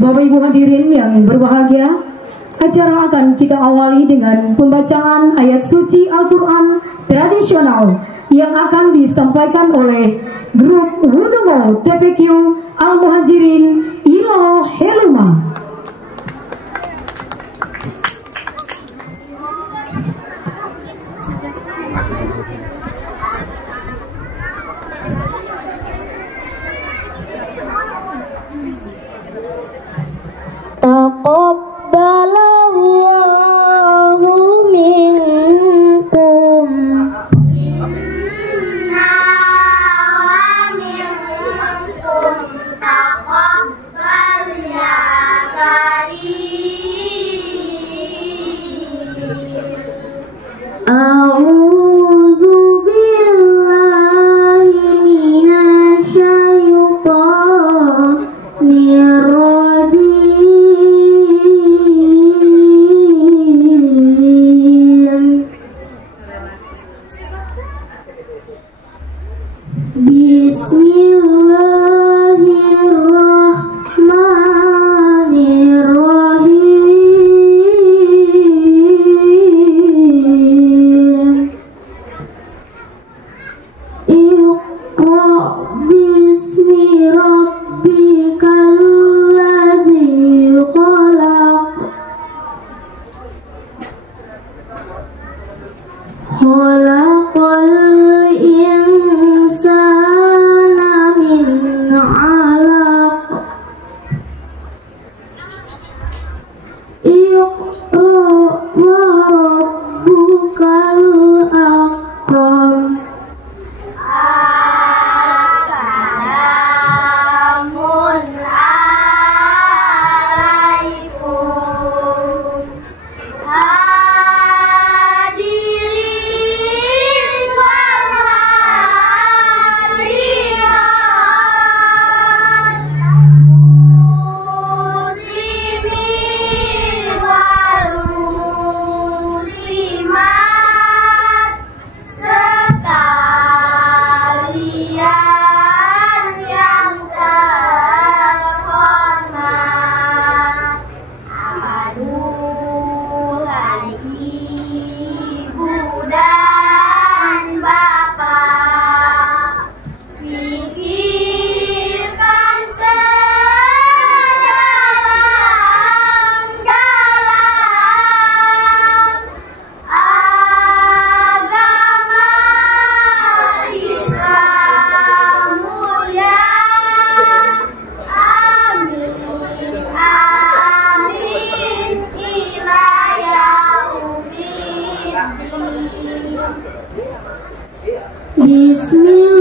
Bapak Ibu hadirin yang berbahagia, acara akan kita awali dengan pembacaan ayat suci Al-Quran tradisional yang akan disampaikan oleh grup Wunungo TPQ Al-Muhajirin Ilo Heluma. Taqabbalallahu minkum inna wa minkum taqabbal ya karim. A'udzu billahi minasy syaithanir rajim. Bismillahirrahmanirrahim. Iqra bismi rabbikal ladzi khalaq. Khalaqal insana min 'alaq. Iqra wa rabbukal akram. Assalamun alaikum hadirin wal hadirat, muslimin wal muslimat sekalian yang terhormat. Aduhai ibu dan bapak, pikirkan sedalam-dalam agama Islam mulia. Amin amin ila yaumiddin. Bismillah.